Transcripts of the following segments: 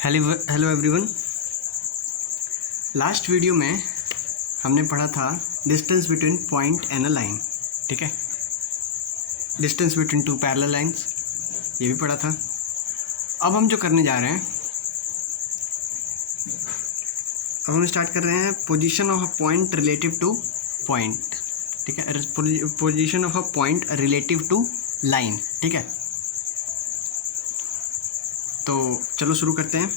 Hello everyone. Last video में हमने पढ़ा था distance between point and a line, ठीक है। Distance between two parallel lines ये भी पढ़ा था। अब हम जो करने जा रहे हैं, अब हम स्टार्ट कर रहे हैं position of a point relative to point, ठीक है। Position of a point relative to line, ठीक है। तो चलो शुरू करते हैं।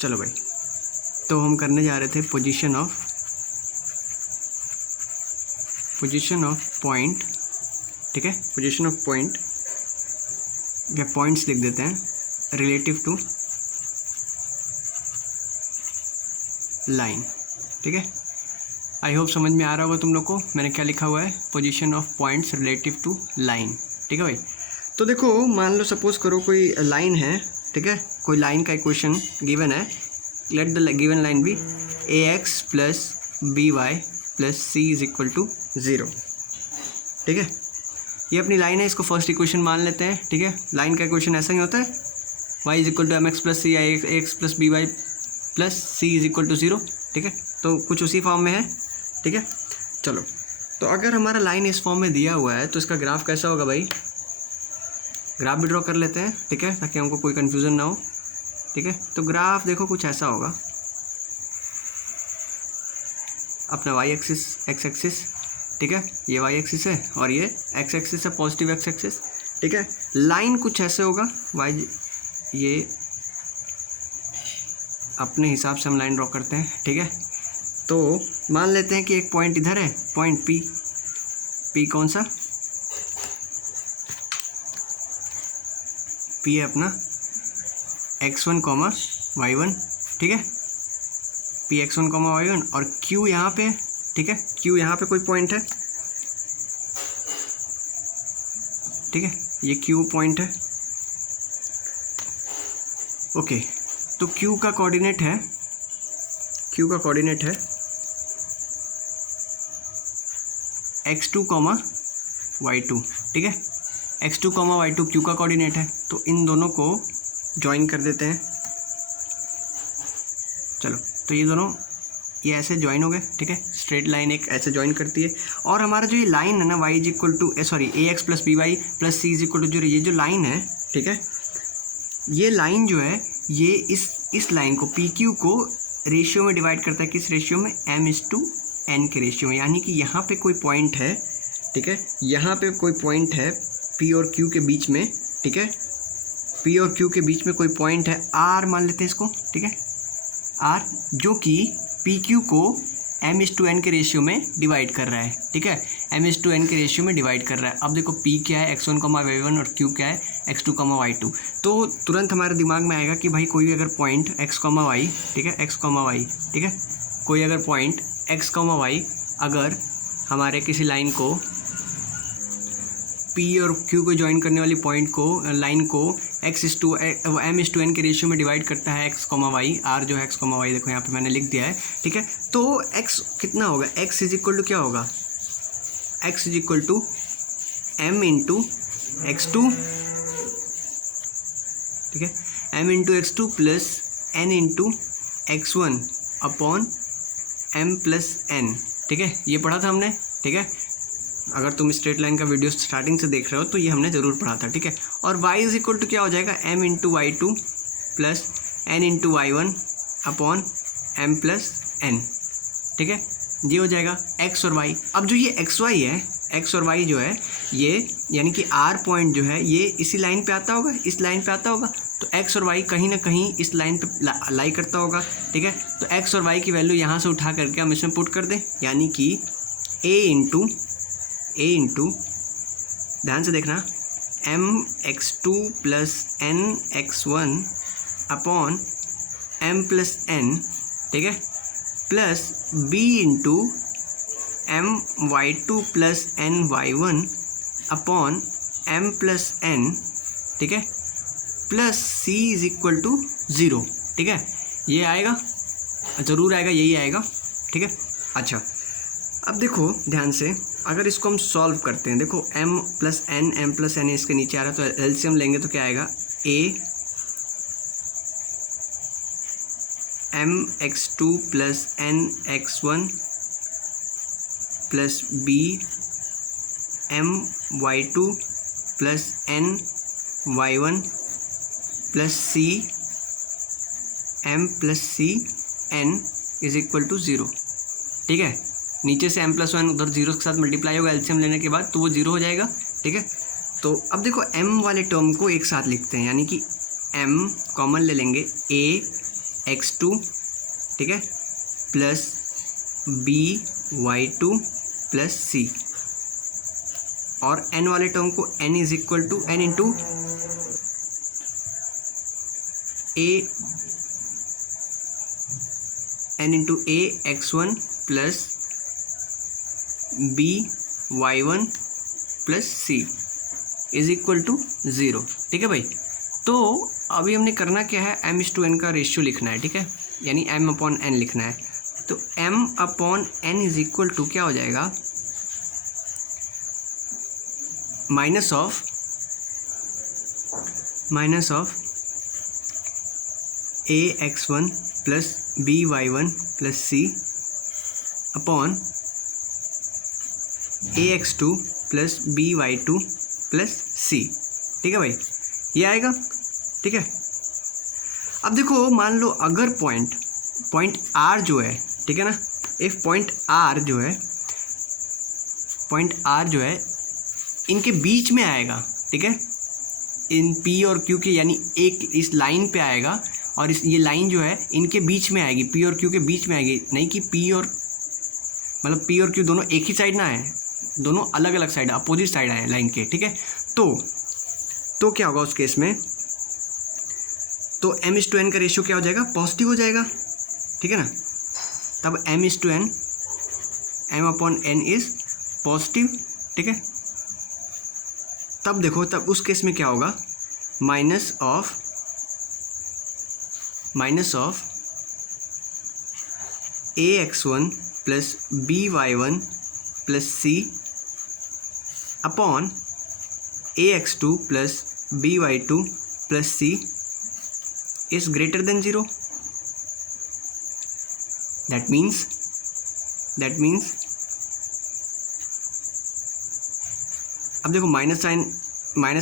चलो भाई, तो हम करने जा रहे थे पोजीशन ऑफ पॉइंट, ठीक है। पोजीशन ऑफ पॉइंट या पॉइंट्स लिख देते हैं रिलेटिव टू लाइन, ठीक है। आई होप समझ में आ रहा होगा तुम लोग को मैंने क्या लिखा हुआ है, position of points relative to line, ठीक है भाई। तो देखो, मान लो सपोज करो कोई लाइन है, ठीक है। कोई लाइन का इक्वेशन गिवन है, let the given line be ax plus B Y plus C is equal to 0, ठीक है। ये अपनी लाइन है, इसको फर्स्ट इक्वेशन मान लेते हैं, ठीक है। लाइन का इक्वेशन ऐसा ही होता है, y is equal to M X plus C या X plus B Y plus C is equal to 0, ठीक है। तो कुछ उसी फॉर्म में है, ठीक है। चलो, तो अगर हमारा लाइन इस फॉर्म में दिया हुआ है तो इसका ग्राफ कैसा होगा भाई, ग्राफ भी ड्रॉ कर लेते हैं, ठीक है, ताकि हमको कोई कन्फ्यूज़न ना हो, ठीक है। तो ग्राफ देखो कुछ ऐसा होगा, अपना वाई एक्सिस एक्स एक्सिस, ठीक है, ये वाई एक्सिस है और ये एक्स एक्सिस है, पॉजिटिव एक्स एक्सिस, ठीक है। लाइन कुछ ऐसे होगा, वाई ये अपने हिसाब से हम लाइन ड्रॉ करते हैं, ठीक है। तो मान लेते हैं कि एक पॉइंट इधर है, पॉइंट पी कौन सा, पी है अपना x1 कॉमा y1, ठीक है। पी x1 कॉमा y1 और q यहाँ पे, ठीक है। q यहाँ पे कोई पॉइंट है, ठीक है, ये q पॉइंट है, ओके। तो q का कोऑर्डिनेट है, x2 कॉमा y2, ठीक है। x2 कॉमा y2 q का कोऑर्डिनेट है, तो इन दोनों को ज्वाइन कर देते हैं। चलो, तो ये दोनों ये ऐसे ज्वाइन हो गए, ठीक है। स्ट्रेट लाइन एक ऐसे ज्वाइन करती है, और हमारा जो ये लाइन है ना, y is equal to A X plus B Y plus C is equal to 0, ये जो लाइन है, ठीक है, ये लाइन जो है ये इस लाइन को पी क्यू को रेशियो में डिवाइड करता है। किस रेशियो में, m/n के रेशियो में। यानी कि यहाँ पे कोई पॉइंट है, ठीक है, यहाँ पे कोई पॉइंट है p और q के बीच में, ठीक है। p और q के बीच में कोई पॉइंट है, r मान लेते हैं इसको, ठीक है, r, जो कि पी क्यू को m/n के रेशियो में डिवाइड कर रहा है, ठीक है, m/n के रेशियो में डिवाइड कर रहा है। अब देखो p क्या है, x1 कॉमा y1 और q क्या है, x2 कॉमा y2। तो तुरंत हमारे दिमाग में आएगा कि भाई कोई अगर पॉइंट x कॉमा y, ठीक है, x कॉमा y, ठीक है, कोई अगर पॉइंट x कॉमा y अगर हमारे किसी लाइन को P और Q को ज्वाइन करने वाली पॉइंट को, लाइन को m/n के रेशियो में डिवाइड करता है x, y, r जो है x, y, देखो यहाँ पे मैंने लिख दिया है, ठीक है। तो x कितना होगा, x इज इक्वल टू क्या होगा, x is equal to m into x2, ठीक है, m into x2 plus n into x1 upon m plus n, ठीक है। ये पढ़ा था हमने, ठीक है। अगर तुम स्ट्रेट लाइन का वीडियो स्टार्टिंग से देख रहे हो तो ये हमने ज़रूर पढ़ा था, ठीक है। और y इज इक्वल टू क्या हो जाएगा, m into y2 plus n into y1 upon m plus n, ठीक है। ये हो जाएगा x और y। अब जो ये xy है, x और y जो है ये, यानी कि r पॉइंट जो है ये इसी लाइन पे आता होगा, इस लाइन पे आता होगा। तो x और y कहीं ना कहीं इस लाइन पे लाई करता होगा, ठीक है। तो x और y की वैल्यू यहाँ से उठा करके हम इसमें पुट कर दें, यानी कि a इंटू ध्यान से देखना, mx2 plus nx1 upon m plus n, ठीक है, plus b into my2 plus ny1 upon m plus n, ठीक है, plus c is equal to 0, ठीक है। ये आएगा, ज़रूर आएगा, यही आएगा, ठीक है। अच्छा, अब देखो ध्यान से, अगर इसको हम सॉल्व करते हैं, देखो m प्लस n इसके नीचे आ रहा है, तो एलसीएम लेंगे तो क्या आएगा, a mx2 plus nx1 plus b my2 plus ny1 plus c m plus c n is equal to 0। ठीक है, नीचे से m+1 उधर 0 के साथ मल्टीप्लाई होगा एलसीएम लेने के बाद, तो वो 0 हो जाएगा। ठीक है, तो अब देखो m वाले टर्म को एक साथ लिखते हैं, यानी कि m कॉमन ले लेंगे ax2, ठीक है, प्लस by2 प्लस c, और n वाले टर्म को n is equal to n into ax1 plus by1 plus c is equal to 0। ठीक है भाई, तो अभी हमने करना क्या है, m/n का रेशियो लिखना है। ठीक है, यानी m/n लिखना है। तो m/n इज इक्वल टू क्या हो जाएगा, minus of ax1 plus by1 plus c upon ax2 plus by2 plus c। ठीक है भाई, ये आएगा। ठीक है, अब देखो मान लो अगर पॉइंट r जो है, ठीक है ना, इफ पॉइंट r जो है इनके बीच में आएगा। ठीक है, इन p और q के, यानी एक इस लाइन पे आएगा और ये लाइन जो है इनके बीच में आएगी, p और q के बीच में आएगी, नहीं कि p और q दोनों एक ही साइड ना है, दोनों अलग अलग साइड, अपोजिट साइड आए लाइन के। ठीक है, तो क्या होगा उस केस में, तो m/n का रेशियो क्या हो जाएगा, पॉजिटिव हो जाएगा। ठीक है ना, तब m/n m/n इज पॉजिटिव। ठीक है, तब देखो, तब उस केस में क्या होगा, minus of ax1 plus by1 plus c upon ax2 plus by2 plus c is greater than 0। That means अब देखो माइनस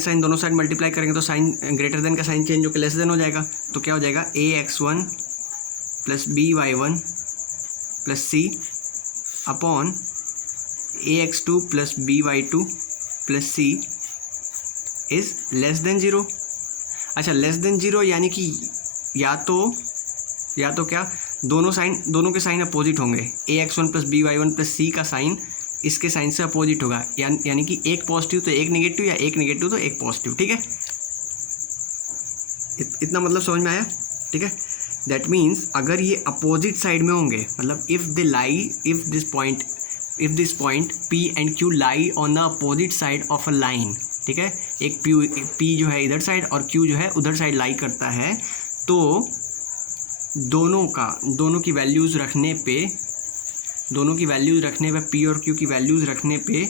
साइन दोनों साइड मल्टीप्लाई करेंगे तो साइन ग्रेटर देन का साइन चेंज होकर लेस देन हो जाएगा। तो क्या हो जाएगा, ax1 plus by1 plus c upon ax2 plus by2 plus c is less than 0। अच्छा, लेस देन 0 यानी कि या तो क्या, दोनों के साइन अपोजिट होंगे। ax1 plus by1 plus c का साइन इसके साइन से अपोजिट होगा, यानी कि एक पॉजिटिव तो एक नेगेटिव, या एक नेगेटिव तो एक पॉजिटिव। ठीक है, इतना मतलब समझ में आया। ठीक है, दैट मीन्स अगर ये अपोजिट साइड में होंगे, मतलब if this point p and q lie on the opposite side of a line. ठीक है, एक p जो है इधर साइड और q जो है उधर साइड लाई करता है, तो दोनों की वैल्यूज़ रखने पे p और q की वैल्यूज़ रखने पे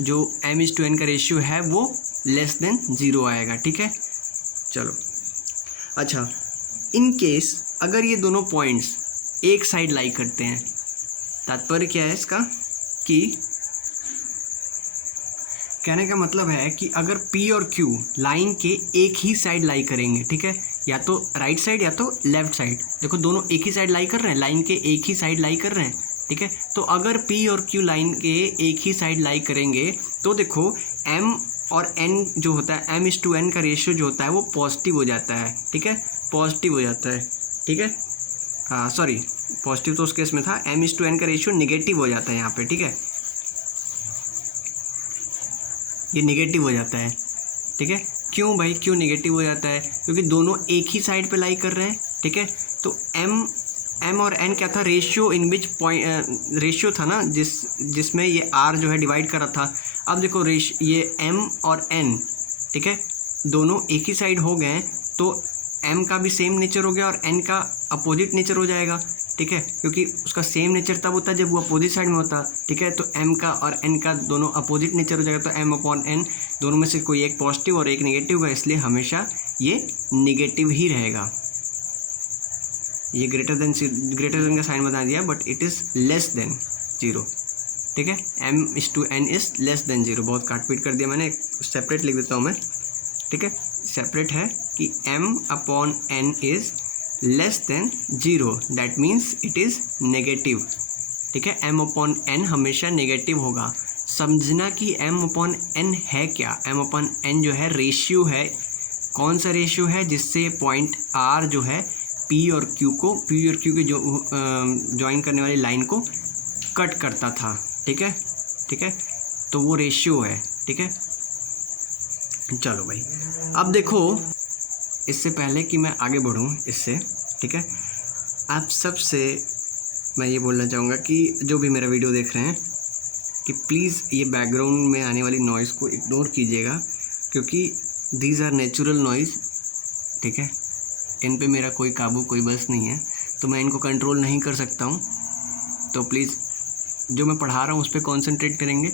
जो m/n का रेशियो है वो लेस देन 0 आएगा। ठीक है, चलो। अच्छा, इन केस अगर ये दोनों पॉइंट्स एक साइड लाई करते हैं, तात्पर्य क्या है इसका, कि कहने का मतलब है कि अगर p और q लाइन के एक ही साइड लाई करेंगे, ठीक है, या तो राइट साइड या तो लेफ्ट साइड, देखो दोनों एक ही साइड लाई कर रहे हैं, लाइन के एक ही साइड लाई कर रहे हैं। ठीक है, तो अगर p और q लाइन के एक ही साइड लाई करेंगे तो देखो m और n जो होता है, m/n का रेशियो जो होता है वो पॉजिटिव हो जाता है। ठीक है, पॉजिटिव हो जाता है। ठीक है, सॉरी, पॉजिटिव तो उस केस में था, m/n का रेशियो नेगेटिव हो जाता है यहाँ पे। ठीक है, ये नेगेटिव हो जाता है। ठीक है, क्यों भाई, क्यों नेगेटिव हो जाता है, क्योंकि दोनों एक ही साइड पे लाई कर रहे हैं। ठीक है, तो m और n क्या था, ratio in which point, ratio था ना जिसमें ये r जो है डिवाइड कर रहा था। अब देखो ये m और n, ठीक है, दोनों एक ही साइड हो गए, तो m का भी सेम नेचर हो गया और n का अपोजिट नेचर हो जाएगा। ठीक है, क्योंकि उसका सेम नेचर तब होता है जब वो अपोजिट साइड में होता। ठीक है, तो m का और n का दोनों अपोजिट नेचर हो जाएगा, तो m/n दोनों में से कोई एक पॉजिटिव और एक नेगेटिव होगा, इसलिए हमेशा ये नेगेटिव ही रहेगा। ये ग्रेटर देन का साइन बता दिया, but it is less than 0, ठीक है। m/n इज़ लेस देन 0, बहुत काट पीट कर दिया मैंने, सेपरेट लिख देता हूँ मैं, ठीक है। सेपरेट है कि m/n is less than 0, that means it is negative, ठीक है। m/n हमेशा नेगेटिव होगा। समझना कि m/n है क्या। m/n जो है रेशियो है। कौन सा रेशियो है? जिससे पॉइंट r जो है p और q के जो ज्वाइन करने वाली लाइन को कट करता था, ठीक है, ठीक है। तो वो रेशियो है, ठीक है। चलो भाई, अब देखो, इससे पहले कि मैं आगे बढ़ूँ इससे, ठीक है, आप सबसे मैं ये बोलना चाहूँगा कि जो भी मेरा वीडियो देख रहे हैं कि प्लीज़ ये बैकग्राउंड में आने वाली नॉइज़ को इग्नोर कीजिएगा, क्योंकि दीज आर नेचुरल नॉइज़, ठीक है। इन पे मेरा कोई काबू, कोई बस नहीं है, तो मैं इनको कंट्रोल नहीं कर सकता हूँ। तो प्लीज़ जो मैं पढ़ा रहा हूँ उस पर कॉन्सेंट्रेट करेंगे।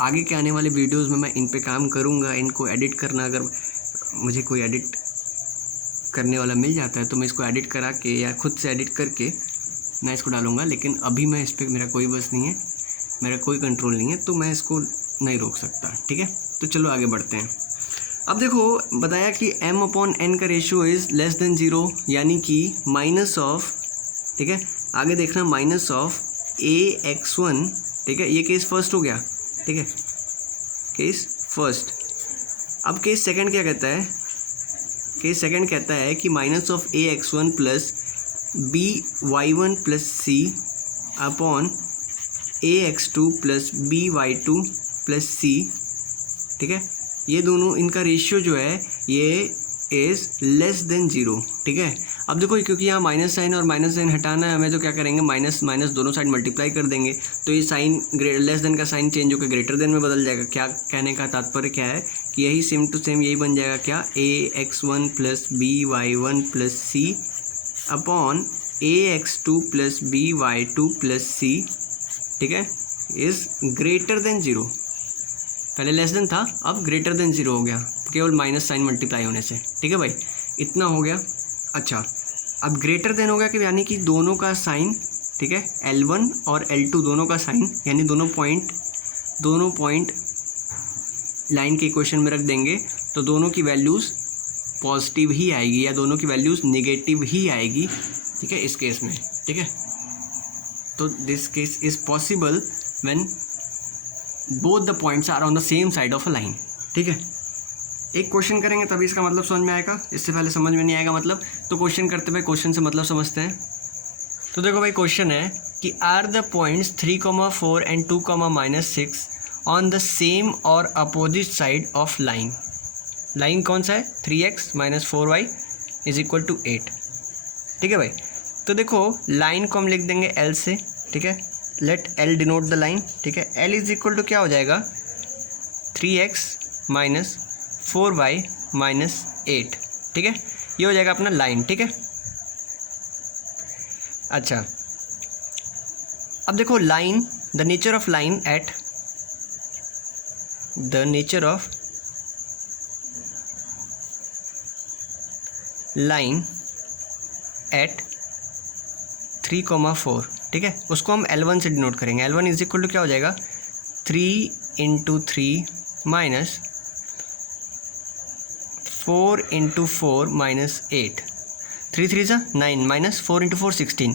आगे के आने वाले वीडियोस में मैं इन पे काम करूँगा। इनको एडिट करना, अगर मुझे कोई एडिट करने वाला मिल जाता है तो मैं इसको एडिट करा के या खुद से एडिट करके मैं इसको डालूँगा, लेकिन अभी मैं इस पर मेरा कोई बस नहीं है, मेरा कोई कंट्रोल नहीं है, तो मैं इसको नहीं रोक सकता, ठीक है। तो चलो आगे बढ़ते हैं। अब देखो, बताया कि m/n का रेशियो इज़ लेस देन 0, यानी कि माइनस ऑफ, ठीक है, आगे देखना, माइनस ऑफ ax1, ठीक है। ये केस फर्स्ट हो गया, ठीक है, केस फर्स्ट। अब केस सेकंड क्या कहता है? केस सेकंड कहता है कि minus of ax1 plus by1 plus c upon ax2 plus by2 plus c, ठीक है। ये दोनों, इनका रेशियो जो है ये इज़ लेस देन 0, ठीक है। अब देखो, क्योंकि यहाँ माइनस साइन और माइनस साइन हटाना है हमें, तो क्या करेंगे, माइनस माइनस दोनों साइड मल्टीप्लाई कर देंगे, तो ये साइन लेस देन का साइन चेंज होकर ग्रेटर देन में बदल जाएगा। क्या कहने का तात्पर्य क्या है कि यही सेम टू सेम यही बन जाएगा, क्या, ax1 plus by1 plus c upon ax2 plus by2 plus c, ठीक है, इज़ ग्रेटर देन 0। पहले लेस देन था, अब ग्रेटर देन 0 हो गया, केवल माइनस साइन मल्टीप्लाई होने से, ठीक है भाई, इतना हो गया। अच्छा, अब ग्रेटर देन हो गया कि यानी कि दोनों का साइन, ठीक है, L1 और L2 दोनों का साइन, यानी दोनों पॉइंट लाइन के इक्वेशन में रख देंगे तो दोनों की वैल्यूज़ पॉजिटिव ही आएगी या दोनों की वैल्यूज़ नेगेटिव ही आएगी, ठीक है, इस केस में, ठीक है। तो this case is possible when both the points are on the same side of a line, ठीक है। एक क्वेश्चन करेंगे तभी इसका मतलब समझ में आएगा, इससे पहले समझ में नहीं आएगा मतलब। तो क्वेश्चन करते हुए क्वेश्चन से मतलब समझते हैं। तो देखो भाई, क्वेश्चन है कि are the points 3,4 and 2,-6 on the same और opposite side of line. Line कौन सा है? 3x - 4y = 8, ठीक है भाई। तो देखो, लाइन को हम लिख देंगे L से, ठीक है, let L denote the line, ठीक है। L = क्या हो जाएगा? 3x - 4y - 8, ठीक है, ये हो जाएगा अपना लाइन, ठीक है। अच्छा, अब देखो line, the nature of line at line at 3,4, ठीक है, उसको हम L1 से डिनोट करेंगे। L1 = क्या हो जाएगा? 3 × 3 - 4 × 4 - 8, 3 3 सा 9 - 4 × 4 16,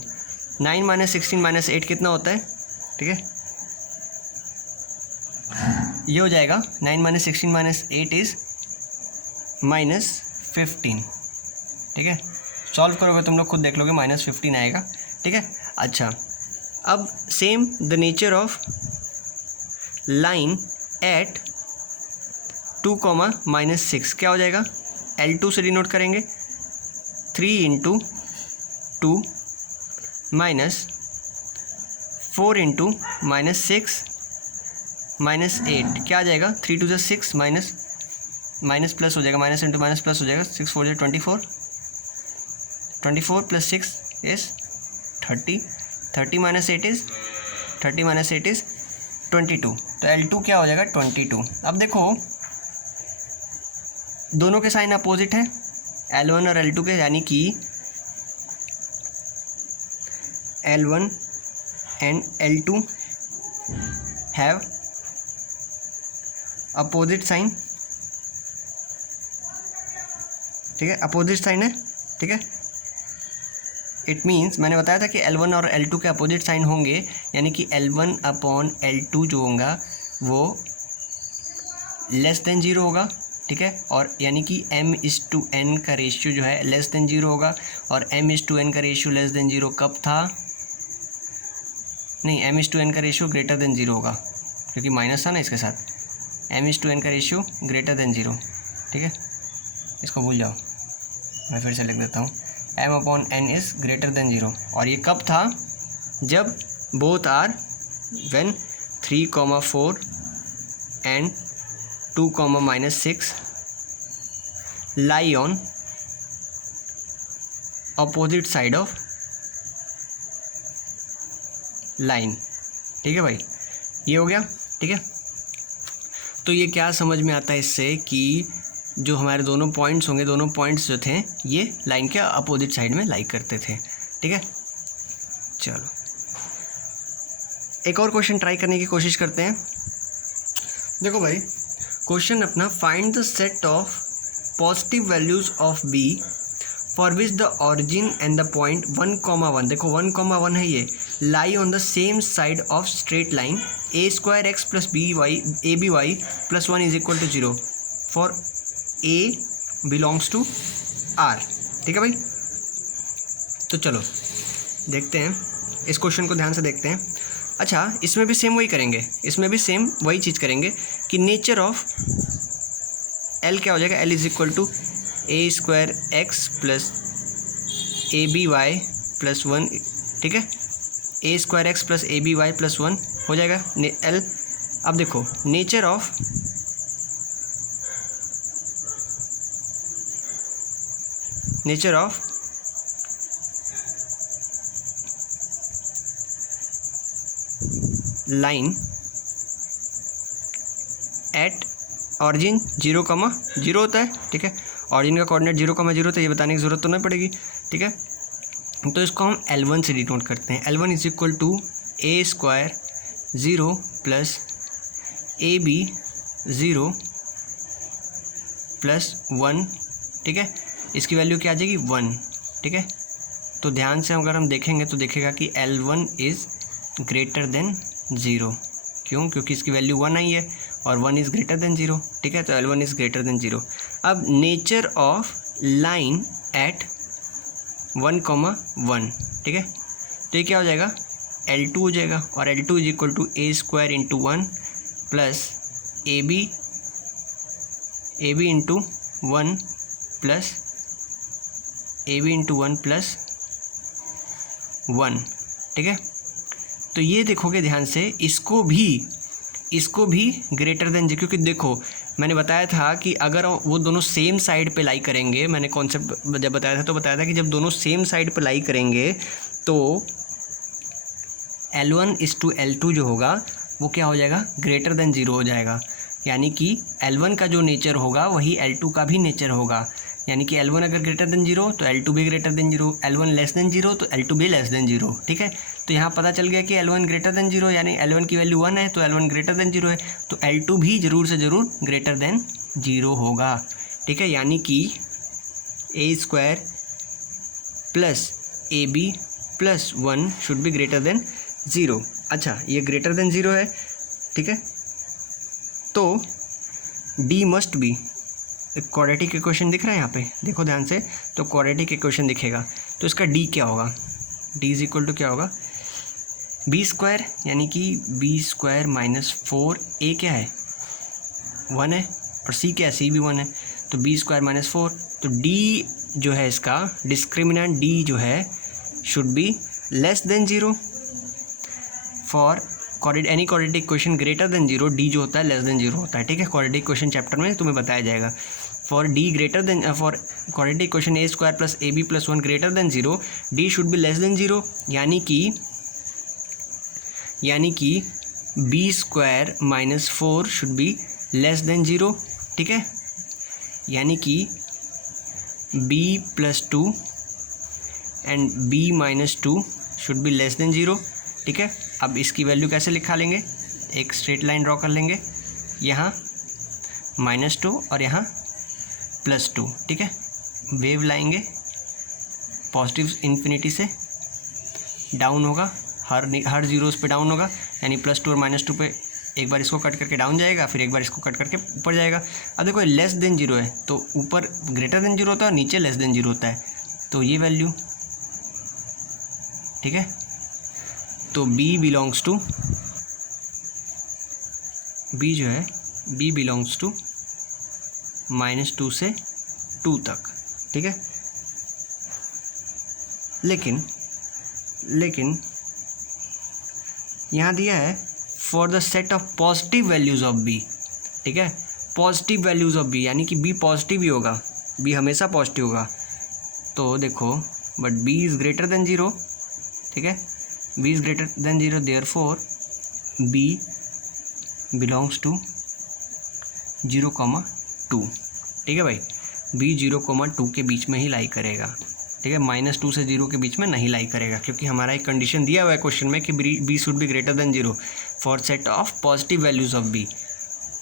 9 - 16 - 8 कितना होता है? ठीक है, ये हो जाएगा 9 - 16 - 8 इज़ -15, ठीक है। सॉल्व करोगे तुम लोग खुद देख लोगे, -15 आएगा, ठीक है। अच्छा, अब same the nature of line at 2, -6 क्या हो जाएगा? L2 से डिनोट करेंगे, 3 × 2 - 4 × -6 - 8 क्या आ जाएगा? 3 × 6 माइनस प्लस हो जाएगा, माइनस इंटू माइनस प्लस हो जाएगा, 6 4 24, 24 + 6 इज़ 30, 30 - 8 इज़ 22, तो L2 क्या हो जाएगा? 22। अब देखो, दोनों के साइन अपोजिट हैं, L1 और L2 के, यानी कि L1 and L2 have opposite sign, ठीक है, अपोजिट साइन है, ठीक है। इट मीन्स मैंने बताया था कि L1 और L2 के अपोजिट साइन होंगे, यानी कि L1 अपॉन L2 जो होगा वो लेस देन 0 होगा, ठीक है। और यानी कि m/n का रेशियो जो है लेस देन 0 होगा, और m/n का रेशियो लेस देन 0 कब था, नहीं, m/n का रेशियो ग्रेटर देन 0 होगा, क्योंकि माइनस था ना इसके साथ, m/n का रेशियो ग्रेटर देन 0, ठीक है। इसको भूल जाओ, मैं फिर से लिख देता हूँ, m/n इज़ ग्रेटर देन 0। और ये कब था, जब both are when 3, 4 and 2, -6 lie on opposite side of line, ठीक है भाई, ये हो गया, ठीक है। तो ये क्या समझ में आता है इससे कि जो हमारे दोनों पॉइंट्स होंगे, दोनों पॉइंट्स जो थे ये लाइन के अपोजिट साइड में लाई करते थे, ठीक है। चलो एक और क्वेश्चन ट्राई करने की कोशिश करते हैं। देखो भाई, क्वेश्चन अपना, find the set of positive values of b for which the origin and the point 1, 1, देखो 1, 1 है, ये lie on the same side of straight line a² x + aby + 1 = 0 for a belongs to r, ठीक है भाई। तो चलो देखते हैं, इस क्वेश्चन को ध्यान से देखते हैं। अच्छा, इसमें भी सेम वही करेंगे, इसमें भी सेम वही चीज़ करेंगे कि नेचर ऑफ L क्या हो जाएगा, L = a² x + aby + 1, ठीक है, a² x + aby + 1 हो जाएगा L। अब देखो nature of line at origin 0, होता है, ठीक है। ऑरिजिन का कोऑर्डिनेट 0, तो ये बताने की ज़रूरत तो नहीं पड़ेगी, ठीक है। तो इसको हम L1 से डिनोट करते हैं। L1 = a² 0 + ab 0 + 1, ठीक है। इसकी वैल्यू क्या आ जाएगी, 1, ठीक है। तो ध्यान से अगर हम देखेंगे तो देखेगा कि L1 इज़ ग्रेटर देन 0, क्यों, क्योंकि इसकी वैल्यू 1 आई है और 1 इज़ ग्रेटर देन 0, ठीक है। तो L1 इज़ ग्रेटर देन 0। अब नेचर ऑफ लाइन एट 1, 1, ठीक है। तो ये क्या हो जाएगा, L2 हो जाएगा, और L2 = a² × 1 + ab × 1 + ab × 1 + 1, ठीक है। तो ये देखोगे ध्यान से, इसको भी ग्रेटर देन 0, क्योंकि देखो मैंने बताया था कि अगर वो दोनों सेम साइड पे लाई करेंगे, मैंने कॉन्सेप्ट जब बताया था तो बताया था कि जब दोनों सेम साइड पे लाई करेंगे तो L1 = L2 जो होगा वो क्या हो जाएगा, ग्रेटर देन 0 हो जाएगा। यानी कि L1 का जो नेचर होगा वही L2 का भी नेचर होगा, यानी कि L1 अगर ग्रेटर देन 0 तो L2 भी greater than 0, L1 less than 0 तो L2 भी लेस देन 0, ठीक है। तो यहाँ पता चल गया कि L1 ग्रेटर देन 0, यानी L1 की वैल्यू 1 है तो L1 ग्रेटर देन 0 है, तो L2 भी ज़रूर से ज़रूर ग्रेटर देन 0 होगा, ठीक है। यानी कि a² + ab + 1 should be greater than 0। अच्छा, ये ग्रेटर देन 0 है, ठीक है। तो D must be, quadratic equation दिख रहा है यहाँ पे, देखो ध्यान से, तो क्वाड्रेटिक इक्वेशन दिखेगा तो इसका D क्या होगा, D = क्या होगा, b², यानी कि b² - 4a क्या है, 1 है, और c क्या है, c भी 1 है, तो b² - 4, तो D जो है इसका डिस्क्रिमिनेंट D जो है should be less than 0 for any quadratic equation greater than 0, D जो होता है लेस देन 0 होता है, ठीक है। क्वाड्रेटिक इक्वेशन चैप्टर में तुम्हें बताया जाएगा। For D greater than, for quadratic equation a² + ab + 1 greater than 0, D should be less than 0, यानी कि b² - 4 should be less than 0, ठीक है। यानी कि b + 2 and b - 2 should be less than 0, ठीक है। अब इसकी वैल्यू कैसे लिखा लेंगे, एक स्ट्रेट लाइन ड्रॉ कर लेंगे, यहाँ -2 और यहाँ +2, ठीक है। वेव लाएंगे पॉजिटिव इन्फिनिटी से, डाउन होगा, हर जीरोस पे डाउन होगा, यानी +2 और -2 पे एक बार इसको कट करके डाउन जाएगा, फिर एक बार इसको कट करके ऊपर जाएगा। अब देखो लेस देन 0 है तो ऊपर ग्रेटर देन 0 होता है और नीचे लेस देन 0 होता है, तो ये वैल्यू, ठीक है। तो B बिलोंग्स टू, B जो है B बिलोंग्स टू -2 से 2 तक, ठीक है। लेकिन यहाँ दिया है for the set of positive values of B, ठीक है। पॉजिटिव वैल्यूज़ ऑफ B यानी कि B पॉजिटिव ही होगा, B हमेशा पॉजिटिव होगा। तो देखो but B is greater than 0, ठीक है। B is greater than 0, therefore B belongs to 0,2, ठीक है भाई। B 0,2 के बीच में ही लाई करेगा, ठीक है। -2 से 0 के बीच में नहीं लाई करेगा, क्योंकि हमारा एक कंडीशन दिया हुआ है क्वेश्चन में कि B should be greater than 0 for set of positive values of B।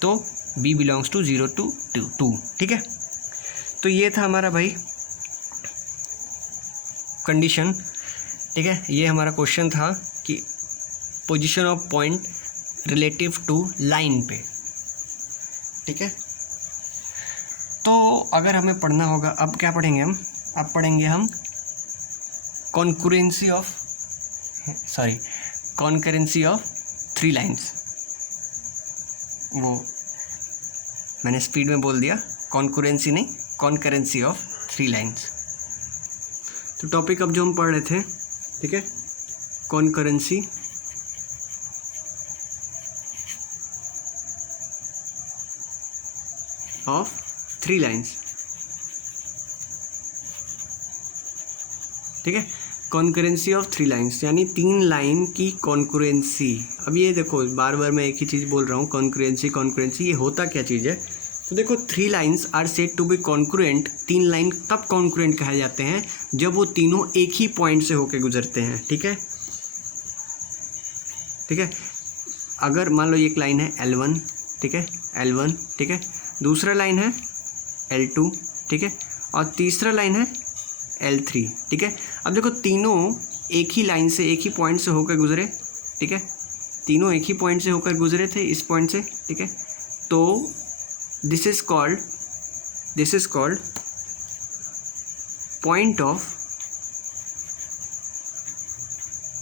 तो B बिलोंग्स टू 0 to 2, ठीक है। तो ये था हमारा भाई कंडीशन, ठीक है। ये हमारा क्वेश्चन था कि position of point relative to line पे, ठीक है। तो अगर हमें पढ़ना होगा, अब क्या पढ़ेंगे हम, अब पढ़ेंगे हम कॉन्करेंसी ऑफ 3 लाइन्स। वो मैंने स्पीड में बोल दिया, कॉन्करेंसी नहीं, कॉन्करेंसी ऑफ 3 लाइन्स। तो टॉपिक अब जो हम पढ़ रहे थे, ठीक है, कॉन्करेंसी ऑफ 3 लाइन्स, ठीक है। कॉन्करेंसी ऑफ 3 लाइन्स यानी 3 लाइन की कॉन्करेंसी। अब ये देखो बार बार मैं एक ही चीज़ बोल रहा हूँ, कॉन्करेंसी ये होता क्या चीज़ है। तो देखो 3 lines are said to be concurrent, 3 line तब कॉन्करेंट कहे जाते हैं जब वो तीनों एक ही पॉइंट से होके गुजरते हैं, ठीक है, ठीक है। अगर मान लो एक लाइन है L1, ठीक है, L1, ठीक है, दूसरा लाइन है L2, ठीक है, और तीसरा लाइन है L3, ठीक है। अब देखो तीनों एक ही लाइन से, एक ही पॉइंट से होकर गुजरे, ठीक है, तीनों एक ही पॉइंट से होकर गुजरे थे, इस पॉइंट से, ठीक है। तो this is called point of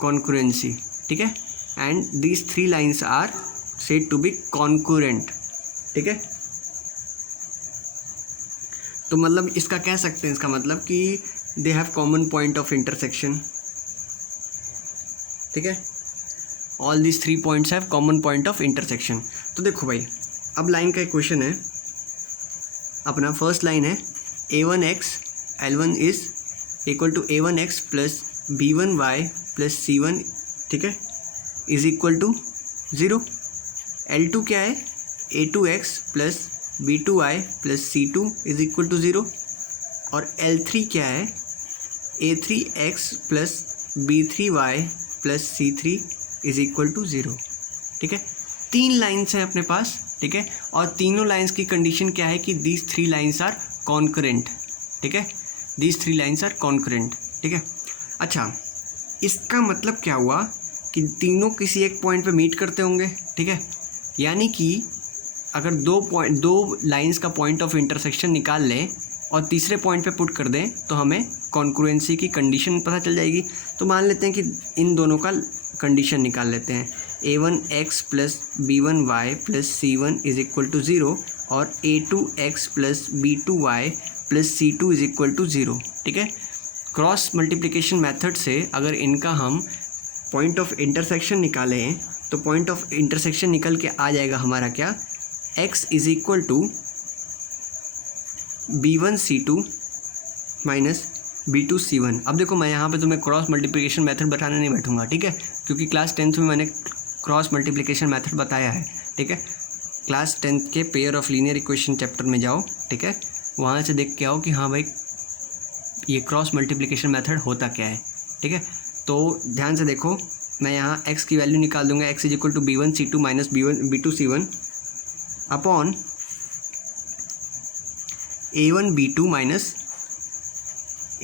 concurrency, ठीक है। And these 3 lines are said to be concurrent, ठीक है। तो मतलब इसका कह सकते हैं, इसका मतलब कि they have common point of intersection, ठीक है। All these 3 points have common point of intersection. तो देखो भाई, अब लाइन का इक्वेशन है अपना, फर्स्ट लाइन है a1x L1 is equal to a1x plus b1y plus c1, ठीक है, इज इक्वल टू 0। L2 क्या है, a2x plus b2y plus c2 is equal to 0। और L3 क्या है, a3x plus b3y plus c3 is equal to 0, ठीक है। 3 lines हैं अपने पास, ठीक है, और तीनों लाइन्स की कंडीशन क्या है कि दीज 3 लाइन्स आर कॉन्करेंट, ठीक है, दीज 3 लाइन्स आर कॉन्करेंट, ठीक है। अच्छा, इसका मतलब क्या हुआ कि तीनों किसी एक पॉइंट पे मीट करते होंगे, ठीक है। यानी कि अगर दो लाइन्स का पॉइंट ऑफ इंटरसेक्शन निकाल लें और तीसरे पॉइंट पे पुट कर दें तो हमें कॉन्करेंसी की कंडीशन पता चल जाएगी। तो मान लेते हैं कि इन दोनों का कंडीशन निकाल लेते हैं, a1x plus b1y plus c1 is equal to 0 और a2x plus b2y plus c2 is equal to 0, ठीक है। क्रॉस मल्टीप्लिकेशन मेथड से अगर इनका हम पॉइंट ऑफ इंटरसेक्शन निकालें तो पॉइंट ऑफ इंटरसेक्शन निकल के आ जाएगा हमारा क्या, x is equal to b1c2 minus b2c1। अब देखो मैं यहाँ पे तुम्हें क्रॉस मल्टीप्लिकेशन मेथड बताने नहीं बैठूंगा, ठीक है, क्योंकि क्लास 10th में मैंने क्रॉस मल्टीप्लिकेशन मेथड बताया है, ठीक है। क्लास 10th के pair of linear equation chapter में जाओ, ठीक है, वहाँ से देख के आओ कि हाँ भाई ये क्रॉस मल्टीप्लिकेशन मेथड होता क्या है, ठीक है। तो ध्यान से देखो, मैं यहाँ x की वैल्यू निकाल दूंगा, x is equal to b1c2 minus b2c1 upon a1b2 minus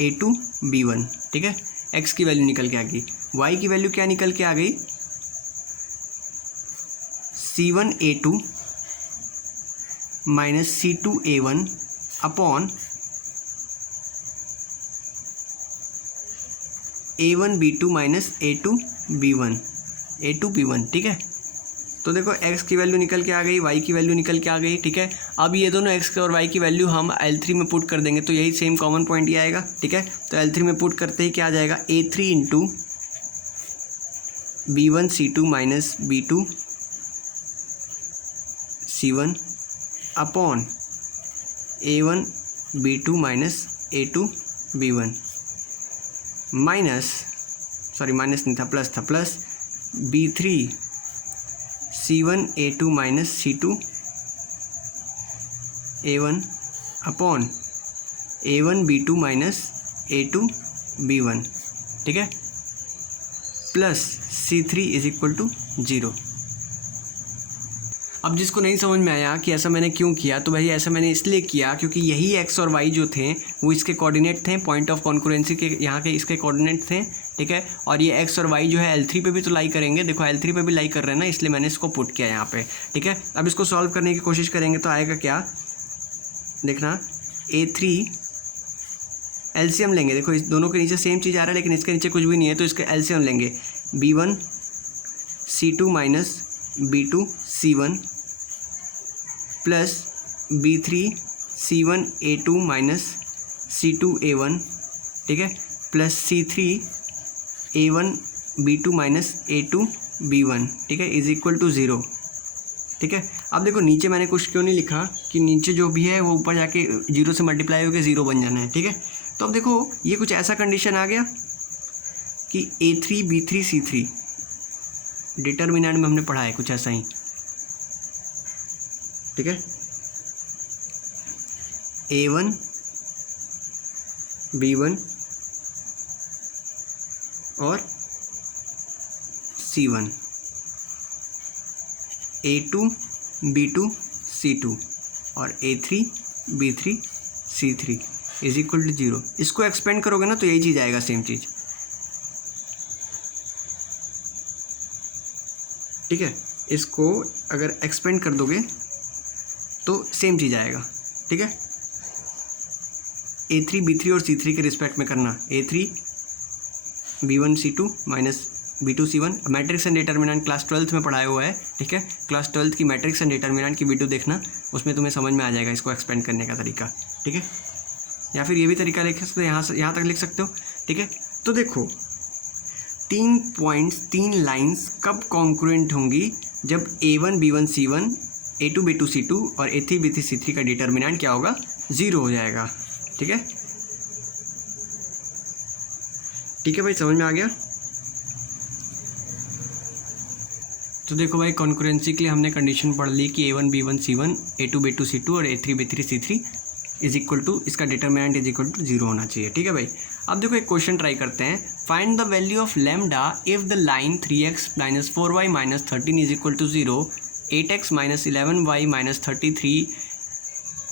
a2b1, ठीक है। x की वैल्यू निकल के आ गई, y की वैल्यू क्या निकल के आ गई, c1a2 minus c2a1 upon a1b2 minus a2b1, ठीक है। तो देखो x की वैल्यू निकल के आ गई, y की वैल्यू निकल के आ गई, ठीक है। अब ये दोनों x और y की वैल्यू हम L3 में पुट कर देंगे, तो यही सेम कॉमन पॉइंट ही आएगा, ठीक है। तो L3 में पुट करते ही क्या आ जाएगा, a3 into b1c2 minus b2c1 upon a1b2 minus a2b1 minus नहीं था, प्लस था, plus b3c1a2 minus c2a1 upon a1b2 minus a2b1, ठीक है, plus c3 is equal to 0। अब जिसको नहीं समझ में आया कि ऐसा मैंने क्यों किया, तो भाई ऐसा मैंने इसलिए किया क्योंकि यही x और y जो थे वो इसके कोऑर्डिनेट थे, पॉइंट ऑफ कॉन्करेंसी के यहाँ के इसके कोऑर्डिनेट थे, ठीक है। और ये x और y जो है L3 पे भी तो लाई करेंगे, देखो L3 पे भी लाई कर रहे हैं ना, इसलिए मैंने इसको पुट किया यहाँ पे, ठीक है। अब इसको सॉल्व करने की कोशिश करेंगे तो आएगा क्या, देखना a3 LCM लेंगे, देखो इस दोनों के नीचे सेम चीज़ आ रहा है लेकिन इसके नीचे कुछ भी नहीं है, तो इसका LCM लेंगे, b1c2 minus b2c1 plus b3c1a2 minus c2a1, ठीक है, प्लस c3a1b2 माइनस a2b1, ठीक है, इज इक्वल टू 0, ठीक है। अब देखो नीचे मैंने कुछ क्यों नहीं लिखा कि नीचे जो भी है वो ऊपर जाके 0 से मल्टीप्लाई होकर 0 बन जाना है, ठीक है। तो अब देखो ये कुछ ऐसा कंडीशन आ गया कि a3 b3 c3 डिटर्मिनेंट में हमने पढ़ा है कुछ ऐसा ही, ठीक है, a1 b1 और c1, a2 b2 c2 और a3 b3 c3 is equal to 0। इसको एक्सपेंड करोगे ना तो यही चीज़ आएगा, सेम चीज़, ठीक है। इसको अगर एक्सपेंड कर दोगे तो सेम चीज़ आएगा, ठीक है। a3 b3 और c3 के रिस्पेक्ट में करना, a3 b1 c2 minus b2 c1, matrix and determinant class 12th में पढ़ाया हुआ है, ठीक है। क्लास 12th की मैट्रिक्स एंड डिटर्मिनेंट की वीडियो देखना, उसमें तुम्हें समझ में आ जाएगा इसको एक्सपेंड करने का तरीका, ठीक है। या फिर ये भी तरीका लिख सकते हो, यहाँ तक लिख सकते हो, ठीक है। तो देखो 3 पॉइंट्स 3 लाइंस कब कॉन्क्रुएंट होंगी, जब a1 b1 c1 a2 b2 c2 और a3 b3 c3 का डिटर्मिनेंट क्या होगा, 0 हो जाएगा, ठीक है। ठीक है भाई, समझ में आ गया। तो देखो भाई कॉन्करेंसी के लिए हमने कंडीशन पढ़ ली कि a1 b1 c1 a2 b2 c2 और a3 b3 c3 is equal to, इसका डिटर्मिनेंट इज इक्वल टू 0 होना चाहिए, ठीक है भाई। अब देखो एक क्वेश्चन ट्राई करते हैं, find the value of lambda if the line 3x minus 4y minus 13 is equal to 0, 8x minus 11y minus 33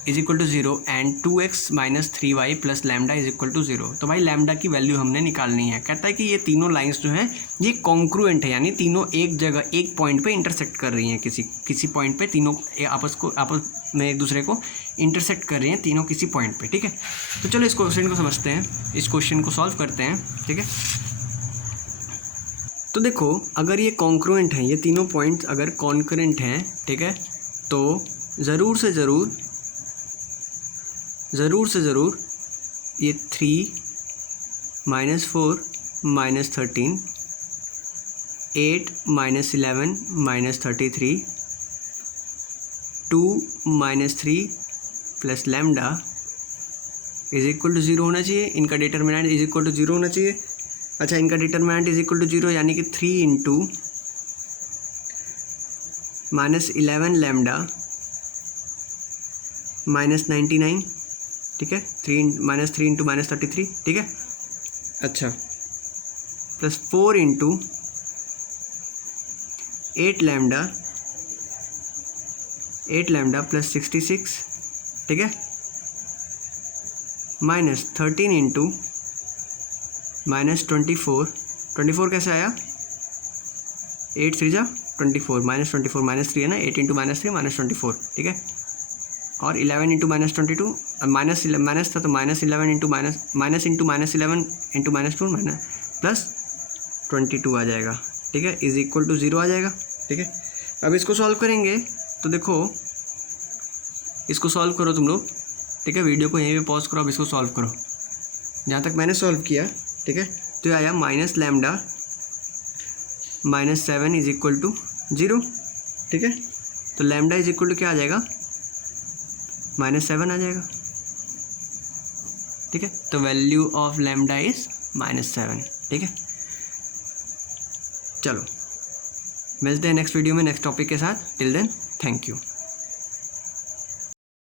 is equal to 0 and 2x minus 3y plus lambda is equal to 0। तो भाई lambda की value हमने निकालनी है। कहता है कि ये तीनों लाइंस जो हैं ये कॉन्क्रुएंट है, यानी तीनों एक जगह एक पॉइंट पे इंटरसेक्ट कर रही हैं, किसी पॉइंट पे तीनों आपस में एक दूसरे को इंटरसेक्ट कर रही हैं, तीनों किसी पॉइंट पे, ठीक है। तो चलो इस क्वेश्चन को समझते हैं, इस क्वेश्चन को सॉल्व करते हैं, ठीक है। तो देखो अगर ये कॉन्क्रुएंट हैं, ये तीनों पॉइंट्स अगर कॉन्करेंट हैं, ठीक है, तो ज़रूर से ज़रूर ये 3 minus 4 minus 13, 8 minus 11 minus 33, 2 minus 3 plus lambda is equal to 0 होना चाहिए। इनका डिटर्मिनेंट इज इक्वल टू 0 होना चाहिए। अच्छा, इनका डिटर्मिनेंट इज इक्वल टू 0 यानी कि 3 इंटू माइनस 11 लैम्डा माइनस 99, ठीक है, माइनस 3 इंटू माइनस 33, ठीक है। अच्छा, प्लस 4 इंटू 8 लैम्डा प्लस 66, ठीक है, माइनस 13 इंटू माइनस 24 कैसे आया, 8 3 जा 24 माइनस 3 है ना, 8 इंटू माइनस 3 माइनस 24, ठीक है, और 11 इंटू माइनस 22 माइनस था तो minus 11 into minus into minus 11 into minus 2 minus plus 22 आ जाएगा, ठीक है, इज इक्वल टू 0 आ जाएगा, ठीक है। अब इसको सॉल्व करेंगे तो देखो, इसको सॉल्व करो तुम लोग, ठीक है, वीडियो को यहीं पे पॉज करो, अब इसको सॉल्व करो जहाँ तक मैंने सॉल्व किया, ठीक है। तो ये आया minus lambda minus 7 is equal to 0, ठीक है। तो लैम्डा इज इक्वल टू क्या आ जाएगा, -7 आ जाएगा, ठीक है। तो वैल्यू ऑफ लैम्डा इज -7, ठीक है। चलो मिलते हैं नेक्स्ट वीडियो में नेक्स्ट टॉपिक के साथ, टिल देन थैंक यू।